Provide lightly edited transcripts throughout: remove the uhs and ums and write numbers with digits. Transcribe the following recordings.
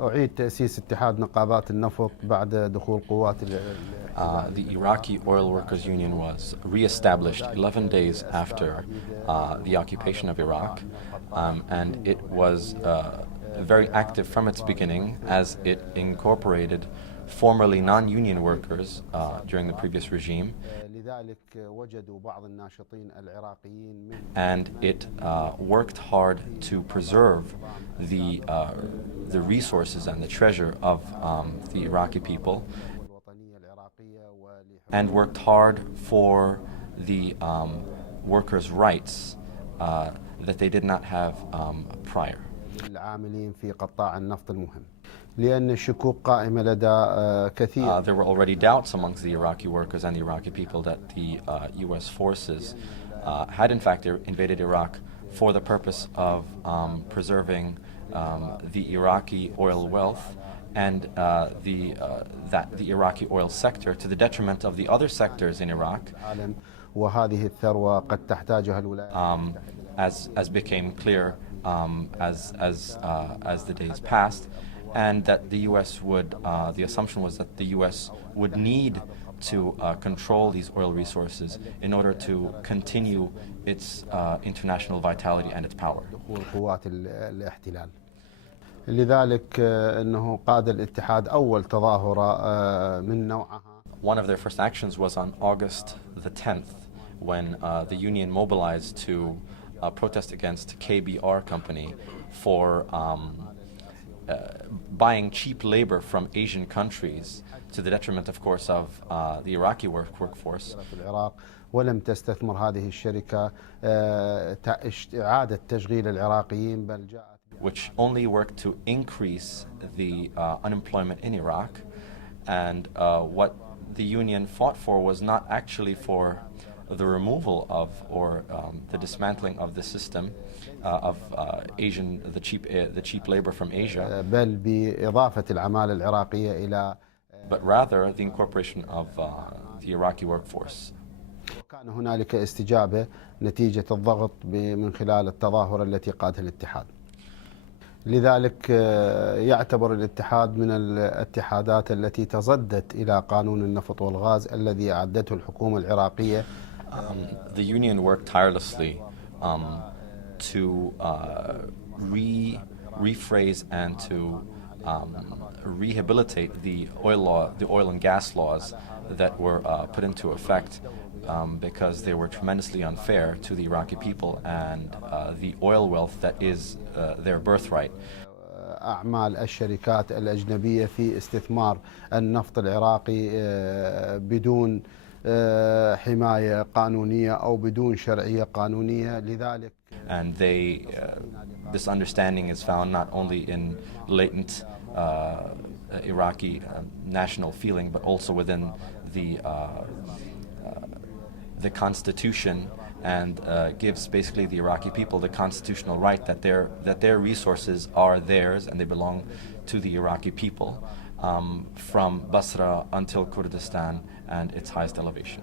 أعيد تأسيس اتحاد نقابات النفط بعد دخول قوات The Iraqi Oil Workers Union was re-established 11 days after the occupation of Iraq, and it was very active from its beginning as it incorporated formerly non-union workers during the previous regime, and it worked hard to preserve the resources and the treasure of the Iraqi people, and worked hard for the workers' rights that they did not have prior. There were already doubts amongst the Iraqi workers and the Iraqi people that the U.S. forces had in fact invaded Iraq for the purpose of preserving the Iraqi oil wealth and the Iraqi oil sector to the detriment of the other sectors in Iraq, as became clear as the days passed, and that the U.S. would, the assumption was that the U.S. would need to control these oil resources in order to continue its international vitality and its power. لذلك أنه قاد الاتحاد أول تظاهرة من نوعها. One of their first actions was on August the 10th when the union mobilized to protest against KBR company for buying cheap labor from Asian countries to the detriment, of course, of the Iraqi workforce. ولم تستثمر هذه الشركة إعادة تشغيل العراقيين بل جاءت, which only worked to increase the unemployment in Iraq. And what the union fought for was not actually for the removal of or the dismantling of the system of the cheap labor from Asia, بل بإضافة العمالة العراقية إلى, but rather the incorporation of the Iraqi workforce. وكان هنالك استجابة نتيجة الضغط من خلال التظاهرة التي قادها الاتحاد. لذلك يعتبر الاتحاد من الاتحادات التي تصدت إلى قانون النفط والغاز الذي أعدته الحكومة العراقية. The union worked tirelessly to rephrase and to rehabilitate the oil and gas laws that were put into effect because they were tremendously unfair to the Iraqi people and the oil wealth that is their birthright. أعمال الشركات الأجنبية في استثمار النفط العراقي بدون حماية قانونية أو بدون شرعية قانونية. لذلك and this understanding is found not only in latent Iraqi national feeling, but also within the constitution, and gives basically the Iraqi people the constitutional right that their resources are theirs and they belong to the Iraqi people from Basra until Kurdistan and its highest elevation.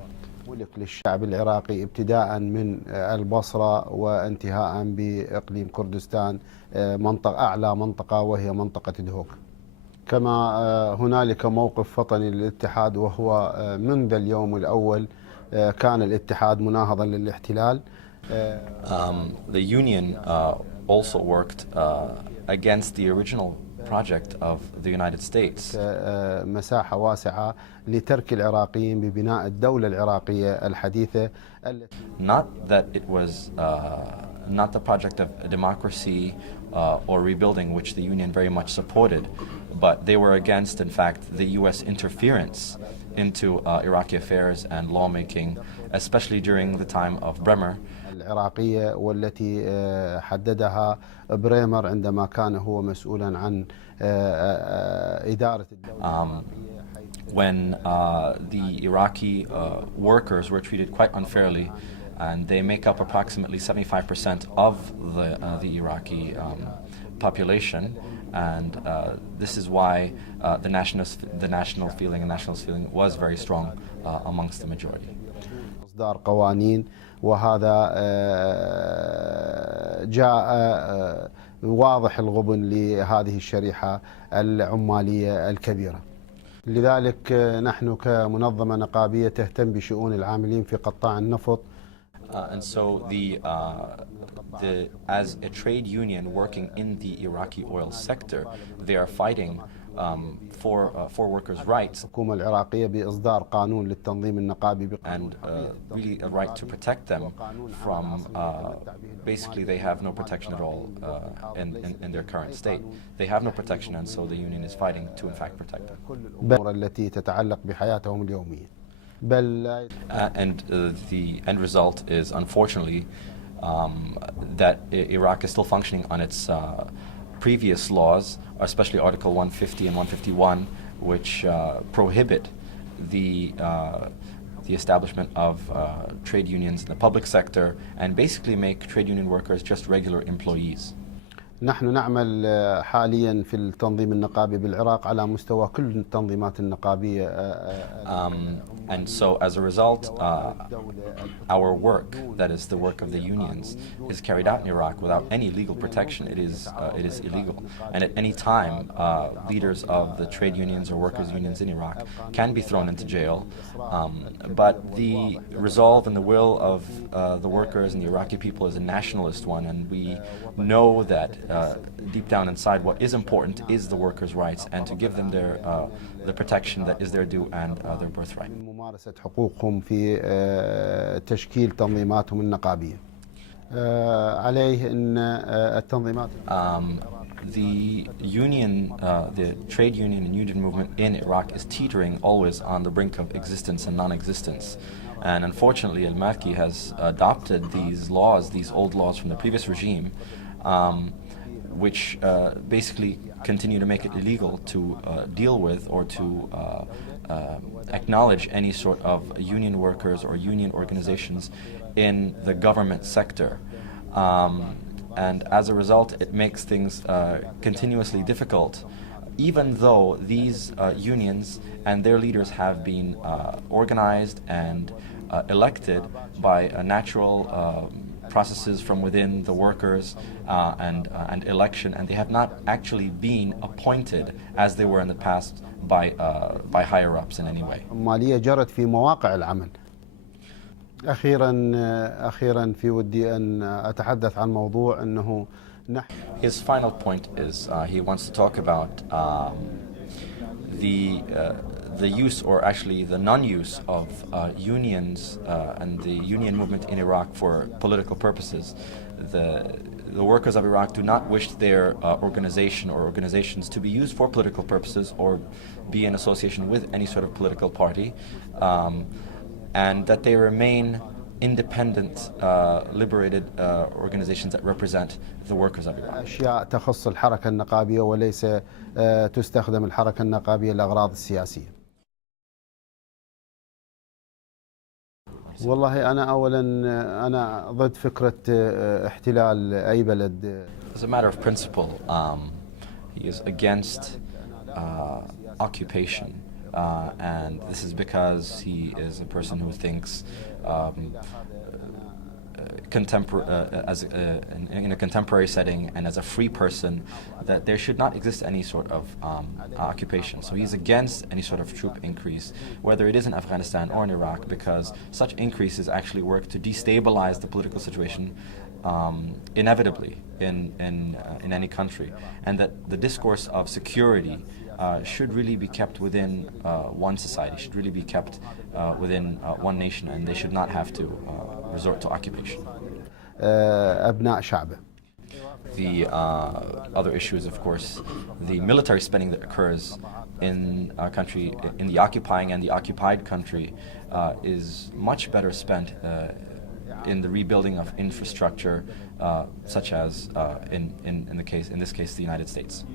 للشعب العراقي ابتداء من البصرة وانتهاء بإقليم كردستان أعلى منطقة وهي منطقة دهوك. كما هنالك موقف وطني للاتحاد وهو منذ اليوم الأول كان الاتحاد مناهضا للاحتلال. The union also worked against the original project of the United States. مساحة واسعة لترك العراقيين ببناء الدولة العراقية الحديثة. Not that it was not the project of democracy or rebuilding, which the union very much supported, but they were against, in fact, the U.S. interference into Iraqi affairs and lawmaking, especially during the time of Bremer. العراقية والتي حددها بريمر عندما كان هو مسؤولا عن إدارة الدولة. When the Iraqi workers were treated quite unfairly, and they make up approximately 75% of the Iraqi population, and this is why the national feeling and nationalist feeling was very strong amongst the majority. إصدار قوانين، وهذا جاء واضح الغبن لهذه الشريحة العمالية الكبيرة. لذلك نحن كمنظمة نقابية تهتم بشؤون العاملين في قطاع النفط. And so as a trade union working in the Iraqi oil sector, they are fighting for workers' rights. الحكومة العراقية بإصدار قانون للتنظيم النقابي and really a right to protect them from basically they have no protection at all in their current state. They have no protection, and so the union is fighting to in fact protect them. الأمور التي تتعلق بحياتهم اليومية. And the end result is unfortunately that Iraq is still functioning on its previous laws, especially Article 150 and 151, which prohibit the establishment of trade unions in the public sector and basically make trade union workers just regular employees. نحن نعمل حاليا في التنظيم النقابي بالعراق على مستوى كل التنظيمات النقابية. And so as a result, our work, that is the work of the unions, is carried out in Iraq without any legal protection. It is illegal. And at any time, leaders of the trade unions or workers' unions in Iraq can be thrown into jail. But the resolve and the will of the workers and the Iraqi people is a nationalist one, and we know that deep down inside what is important is the workers' rights, and to give them the protection that is their due and their birthright. ممارسة حقوقهم في تشكيل تنظيماتهم النقابية. عليه أن التنظيمات the trade union and union movement in Iraq is teetering always on the brink of existence and non-existence. And unfortunately, Al-Maliki has adopted these laws, these old laws from the previous regime, which basically continue to make it illegal to deal with or to acknowledge any sort of union workers or union organizations in the government sector. And as a result, it makes things continuously difficult, even though these unions and their leaders have been organized and elected by natural processes from within the workers and election, and they have not actually been appointed as they were in the past by higher-ups in any way. مالية جرت في مواقع العمل. أخيرا في ودي أن أتحدث عن موضوع أنه نحن. His final point is he wants to talk about the use, or actually the non-use, of unions and the union movement in Iraq for political purposes. The workers of Iraq do not wish their organization or organizations to be used for political purposes or be in association with any sort of political party, and that they remain independent, liberated organizations that represent the workers of Iraq. أشياء تخص الحركة النقابية وليس تستخدم الحركة النقابية للأغراض السياسية. والله أنا أولاً أنا ضد فكرة احتلال أي بلد. As a matter of principle, he is against occupation, and this is because he is a person who thinks in a contemporary setting and as a free person that there should not exist any sort of occupation. So he's against any sort of troop increase, whether it is in Afghanistan or in Iraq, because such increases actually work to destabilize the political situation inevitably in any country, and that the discourse of security should really be kept within one society, should really be kept within one nation, and they should not have to resort to occupation. أبناء شعبه. The other issue is, of course, the military spending that occurs in a country, in the occupying and the occupied country, is much better spent in the rebuilding of infrastructure, such as in this case, the United States.